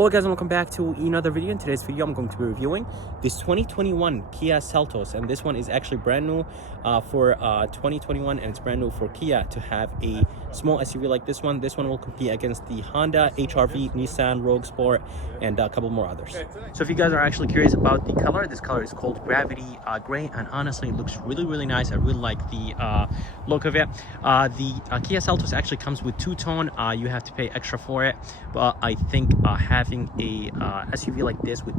Hello guys, and welcome back to another video. In today's video I'm going to be reviewing this 2021 Kia Seltos, and this one is actually brand new for 2021, and it's brand new for Kia to have a small SUV like this one. This one will compete against the Honda HR-V, Nissan Rogue Sport, and a couple more others. So if you guys are actually curious about the color, this color is called Gravity Gray, and honestly it looks really nice. I really like the look of it. The Kia Seltos actually comes with two-tone. You have to pay extra for it, but I think having a SUV like this with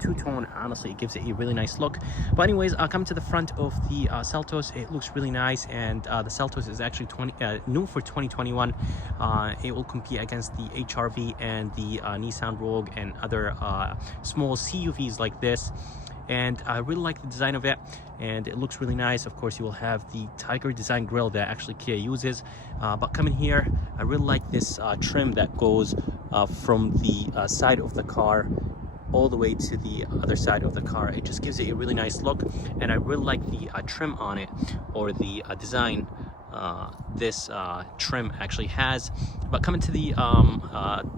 two-tone, honestly it gives it a really nice look. But anyways, coming to the front of the Seltos, it looks really nice, and the Seltos is actually new for 2021. It will compete against the HR-V and the Nissan Rogue and other small CUVs like this. And I really like the design of it, and it looks really nice. Of course, you will have the Tiger design grille that actually Kia uses, but coming here, I really like this trim that goes from the side of the car all the way to the other side of the car. It just gives it a really nice look, and I really like the trim on it, or the design this trim actually has. But coming to the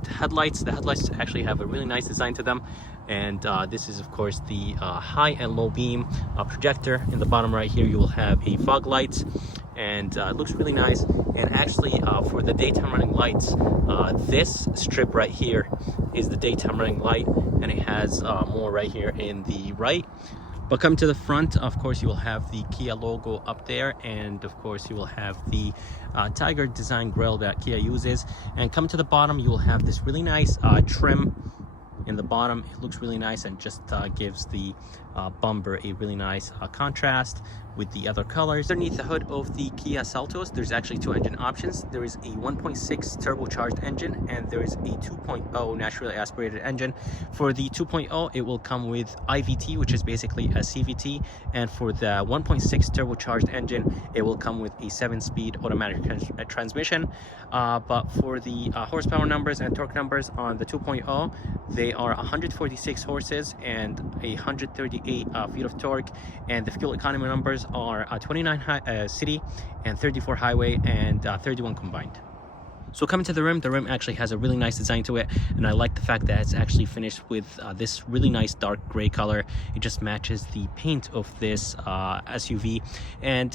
headlights, the headlights actually have a really nice design to them, and this is of course the high and low beam projector. In the bottom right here you will have a fog lights, and it looks really nice. And actually for the daytime running lights, this strip right here is the daytime running light, and it has more right here in the right. But coming to the front, of course, you will have the Kia logo up there, and of course you will have the Tiger design grille that Kia uses. And coming to the bottom, you will have this really nice trim in the bottom. It looks really nice, and just gives the bumper a really nice contrast with the other colors. Underneath the hood of the Kia Seltos, there's actually two engine options. There is a 1.6 turbocharged engine, and there is a 2.0 naturally aspirated engine. For the 2.0, it will come with IVT, which is basically a CVT, and for the 1.6 turbocharged engine, it will come with a 7-speed automatic transmission. But for the horsepower numbers and torque numbers on the 2.0, they are 146 horses and 138 feet of torque, and the fuel economy numbers are 29 city and 34 highway and 31 combined. So coming to the rim actually has a really nice design to it, and I like the fact that it's actually finished with this really nice dark gray color. It just matches the paint of this SUV. And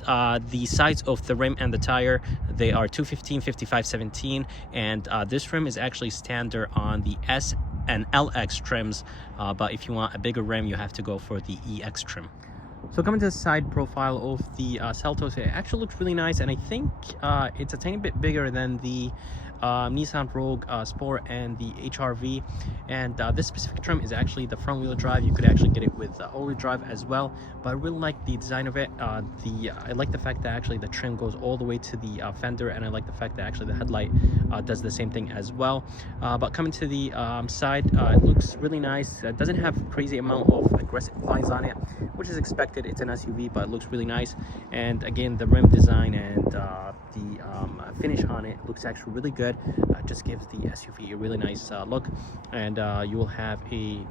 the size of the rim and the tire, they are 215, 55, 17, and this rim is actually standard on the S and LX trims, but if you want a bigger rim, you have to go for the EX trim. So coming to the side profile of the Seltos, it actually looks really nice, and I think it's a tiny bit bigger than the Nissan Rogue Sport and the HR-V. And this specific trim is actually the front wheel drive. You could actually get it with all-wheel drive as well, but I really like the design of it. I like the fact that actually the trim goes all the way to the fender, and I like the fact that actually the headlight does the same thing as well. But coming to the side, it looks really nice. It doesn't have crazy amount of aggressive lines on it, which is expected. It's an SUV, but it looks really nice. And again, the rim design and the finish on it looks actually really good. Just gives the SUV a really nice look. And you will have a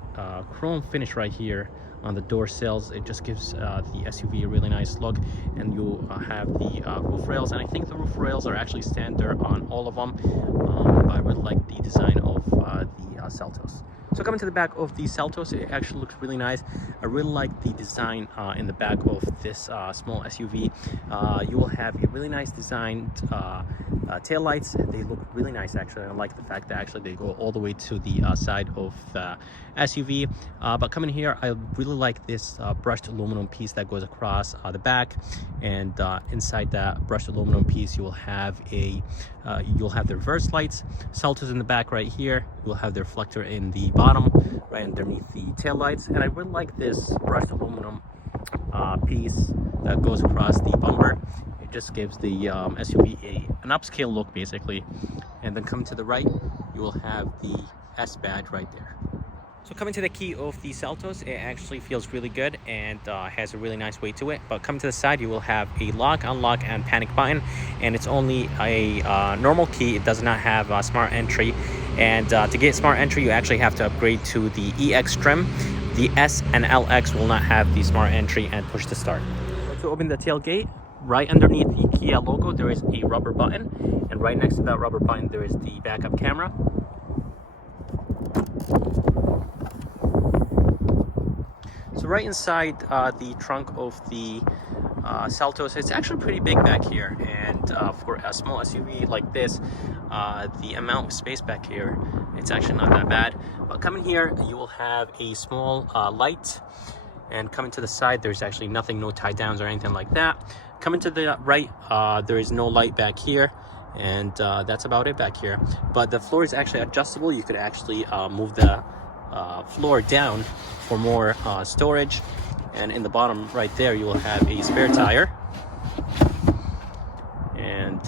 chrome finish right here on the door sills. It just gives the SUV a really nice look. And you have the roof rails, and I think the roof rails are actually standard on all of them, but I really like the design of the Seltos. So coming to the back of the Seltos, it actually looks really nice. I really like the design in the back of this small SUV. You will have a really nice designed tail lights. They look really nice actually. I like the fact that actually they go all the way to the side of the SUV. But coming here, I really like this brushed aluminum piece that goes across the back, and inside that brushed aluminum piece, you will have the reverse lights. Seltos in the back right here. You'll have the reflector in the bottom right underneath the tail lights, and I really like this brushed aluminum piece that goes across the bumper. It just gives the SUV an upscale look basically. And then coming to the right, you will have the S badge right there. So coming to the key of the Seltos, it actually feels really good and has a really nice weight to it. But coming to the side, you will have a lock, unlock, and panic button, and it's only a normal key. It does not have smart entry, and to get smart entry, you actually have to upgrade to the EX trim. The S and LX will not have the smart entry and push to start. To open the tailgate, right underneath the Kia logo, there is a rubber button, and right next to that rubber button, there is the backup camera. So right inside the trunk of the Seltos, it's actually pretty big back here, and for a small SUV like this, the amount of space back here, it's actually not that bad. But coming here, you will have a small light, and coming to the side, there's actually nothing, no tie downs or anything like that. Coming to the right, there is no light back here, and that's about it back here. But the floor is actually adjustable. You could actually move the floor down for more storage. And in the bottom right there, you will have a spare tire. And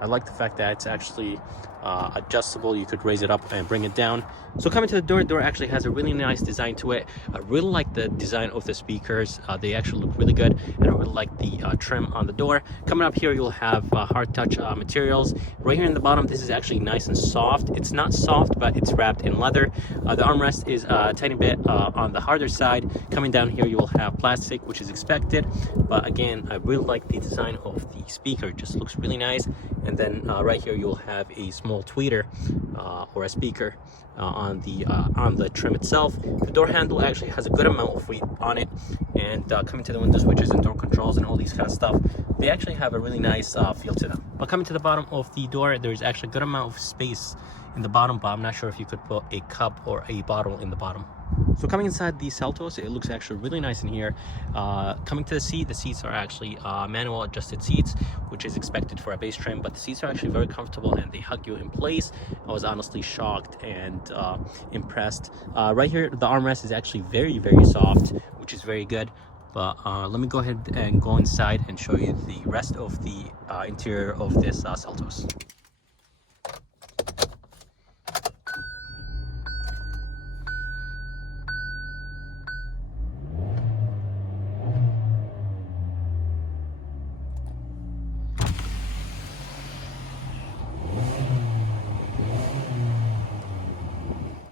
I like the fact that it's actually adjustable. You could raise it up and bring it down. So coming to the door actually has a really nice design to it. I really like the design of the speakers. They actually look really good, and I really like the trim on the door. Coming up here, you'll have hard touch materials. Right here in the bottom, this is actually nice and soft. It's not soft, but it's wrapped in leather. The armrest is a tiny bit on the harder side. Coming down here, you will have plastic, which is expected. But again, I really like the design of the speaker. It just looks really nice. And then right here, you'll have a small tweeter or a speaker on the trim itself. The door handle actually has a good amount of weight on it, and coming to the window switches and door controls and all these kind of stuff, they actually have a really nice feel to them. But coming to the bottom of the door, there's actually a good amount of space in the bottom, but I'm not sure if you could put a cup or a bottle in the bottom. So coming inside the Seltos, it looks actually really nice in here. Coming to the seats are actually manual adjusted seats, which is expected for a base trim, but the seats are actually very comfortable and they hug you in place. I was honestly shocked and impressed. Right here, the armrest is actually very, very soft, which is very good. But let me go ahead and go inside and show you the rest of the interior of this Seltos.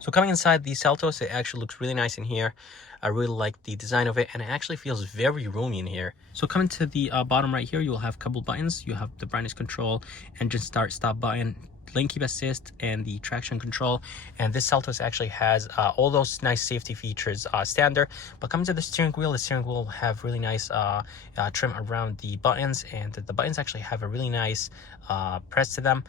So coming inside the Seltos, it actually looks really nice in here. I really like the design of it, and it actually feels very roomy in here. So coming to the bottom right here, you will have a couple buttons. You have the brightness control, engine start stop button, lane keep assist, and the traction control. And this Seltos actually has all those nice safety features standard. But coming to the steering wheel will have really nice trim around the buttons, and the buttons actually have a really nice press to them.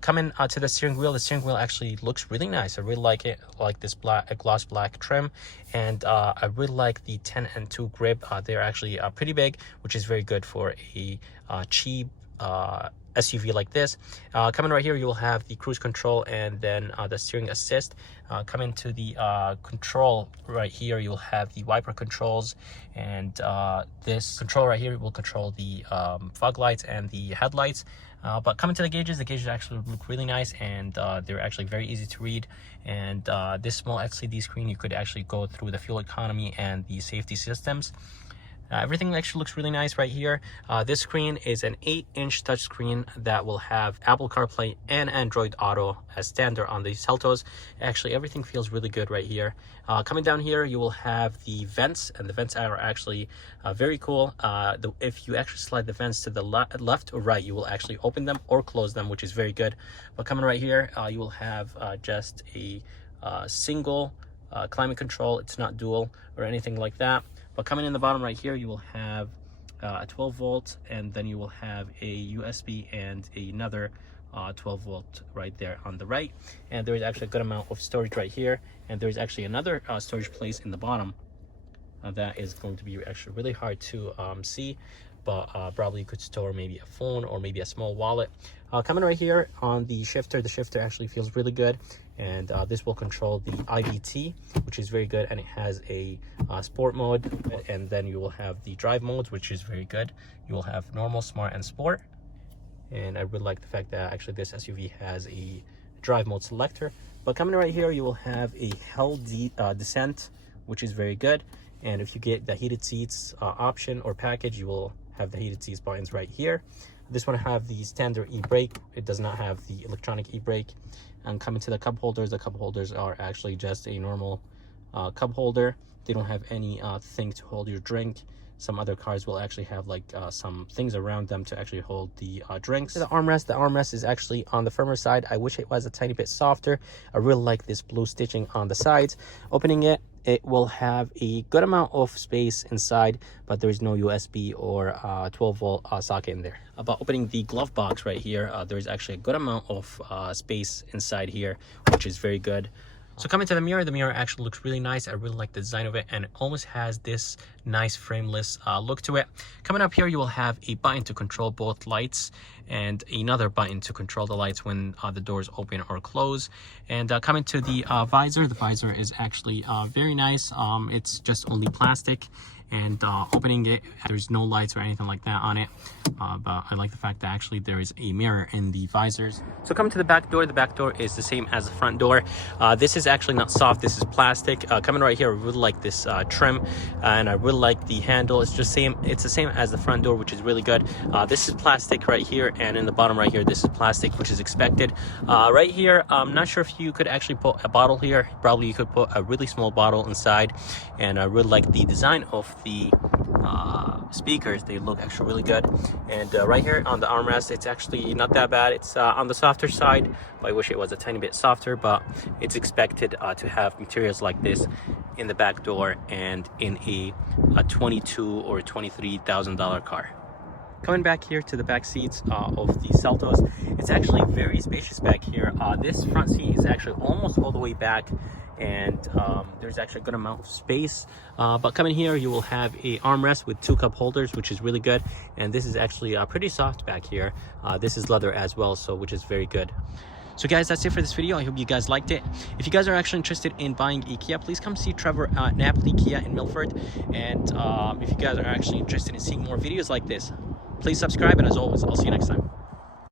Coming to the steering wheel actually looks really nice. I really like it. I like this gloss black trim, and I really like the 10 and 2 grip. They're actually pretty big, which is very good for a cheap SUV like this. Coming right here, you will have the cruise control and then the steering assist. Coming to the control right here, you will have the wiper controls, and this control right here will control the fog lights and the headlights. But coming to the gauges actually look really nice, and they're actually very easy to read. And this small LCD screen, you could actually go through the fuel economy and the safety systems. Everything actually looks really nice right here. This screen is an 8-inch touchscreen that will have Apple CarPlay and Android Auto as standard on the Seltos. Actually, everything feels really good right here. Coming down here, you will have the vents, and the vents are actually very cool. If you actually slide the vents to the left or right, you will actually open them or close them, which is very good. But coming right here, you will have just a single climate control. It's not dual or anything like that. But coming in the bottom right here, you will have a 12 volt, and then you will have a USB and another 12 volt right there on the right. And there is actually a good amount of storage right here, and there is actually another storage place in the bottom that is going to be actually really hard to see, but probably you could store maybe a phone or maybe a small wallet. Coming right here on the shifter actually feels really good, and this will control the IVT, which is very good, and it has a sport mode, and then you will have the drive modes, which is very good. You will have normal, smart, and sport. And I really like the fact that actually this SUV has a drive mode selector. But coming right here, you will have a hill descent, which is very good. And if you get the heated seats option or package, you will have the heated seats buttons right here. This one have the standard e-brake. It does not have the electronic e-brake. And coming to the cup holders, the cup holders are actually just a normal cup holder. They don't have any thing to hold your drink. Some other cars will actually have like some things around them to actually hold the drinks. The armrest is actually on the firmer side. I wish it was a tiny bit softer. I really like this blue stitching on the sides. Opening it, it will have a good amount of space inside, but there is no USB or 12-volt socket in there. About opening the glove box right here, there's actually a good amount of space inside here, which is very good. So coming to the mirror actually looks really nice. I really like the design of it, and it almost has this nice frameless look to it. Coming up here, you will have a button to control both lights and another button to control the lights when the doors open or close. And coming to the visor is actually very nice. It's just only plastic, and opening it, there's no lights or anything like that on it, but I like the fact that actually there is a mirror in the visors. So coming to the back door is the same as the front door. This is actually not soft, this is plastic. Coming right here, I really like this trim, and I really like the handle. It's the same as the front door, which is really good. This is plastic right here, and in the bottom right here, this is plastic, which is expected. Right here, I'm not sure if you could actually put a bottle here. Probably you could put a really small bottle inside, and I really like the design of the speakers. They look actually really good. And right here on the armrest, it's actually not that bad. It's on the softer side. I wish it was a tiny bit softer, but it's expected to have materials like this in the back door and in a $22,000 or $23,000 car. Coming back here to the back seats of the Seltos, it's actually very spacious back here. This front seat is actually almost all the way back, and there's actually a good amount of space. But coming here, you will have a armrest with 2 cup holders, which is really good. And this is actually pretty soft back here. This is leather as well, so which is very good. So guys, that's it for this video. I hope you guys liked it. If you guys are actually interested in buying a Kia, please come see Trevor at Napoli Kia in Milford. And if you guys are actually interested in seeing more videos like this, please subscribe, and as always, I'll see you next time.